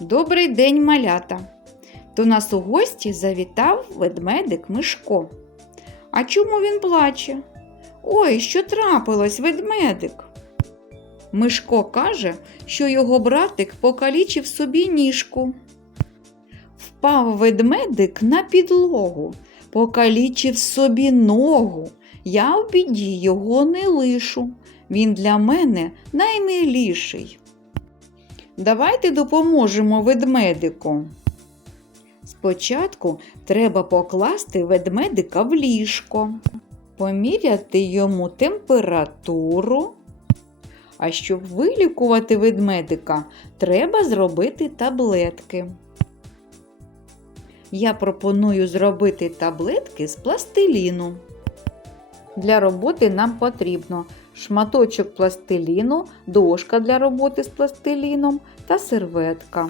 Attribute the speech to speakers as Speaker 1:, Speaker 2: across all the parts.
Speaker 1: Добрий день, малята! До нас у гості завітав ведмедик Мишко. А чому він плаче? Ой, що трапилось, ведмедик? Мишко каже, що його братик покалічив собі ніжку. Впав ведмедик на підлогу, покалічив собі ногу. Я в біді його не лишу. Він для мене наймиліший. Давайте допоможемо ведмедику. Спочатку треба покласти ведмедика в ліжко, поміряти йому температуру. А щоб вилікувати ведмедика, треба зробити таблетки. Я пропоную зробити таблетки з пластиліну. Для роботи нам потрібно шматочок пластиліну, дошка для роботи з пластиліном та серветка.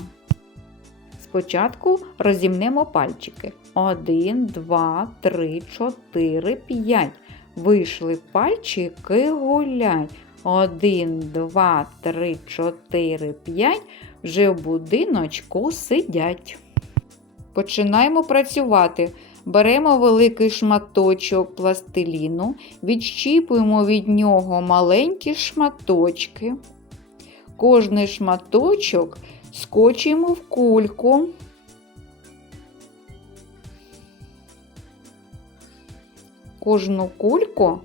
Speaker 1: Спочатку розімнемо пальчики. 1, 2, 3, 4, 5. Вийшли пальчики гулять. 1, 2, 3, 4, 5. Вже в будиночку сидять. Починаємо працювати. Беремо великий шматочок пластиліну, відщіпуємо від нього маленькі шматочки. Кожний шматочок скочуємо в кульку. Кожну кульку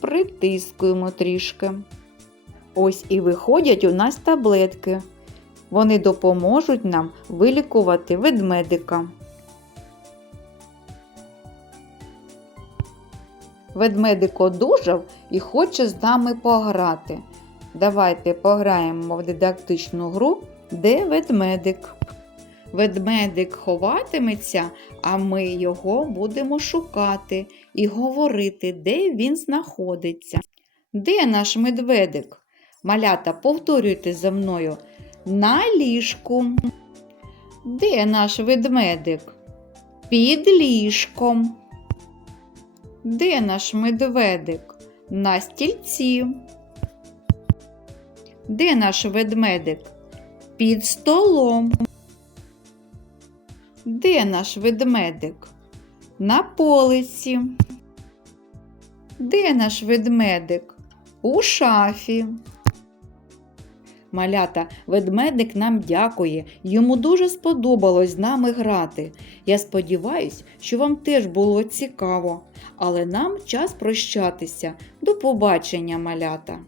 Speaker 1: притискуємо трішки. Ось і виходять у нас таблетки. Вони допоможуть нам вилікувати ведмедика. Ведмедик одужав і хоче з нами пограти. Давайте пограємо в дидактичну гру, де ведмедик. Ведмедик ховатиметься, а ми його будемо шукати і говорити, де він знаходиться. Де наш медведик? Малята, повторюйте за мною. На ліжку. Де наш ведмедик? Під ліжком. Де наш медведик? На стільці. Де наш ведмедик? Під столом. Де наш ведмедик? На полиці. Де наш ведмедик? У шафі. Малята, ведмедик нам дякує, йому дуже сподобалось з нами грати. Я сподіваюсь, що вам теж було цікаво, але нам час прощатися. До побачення, малята!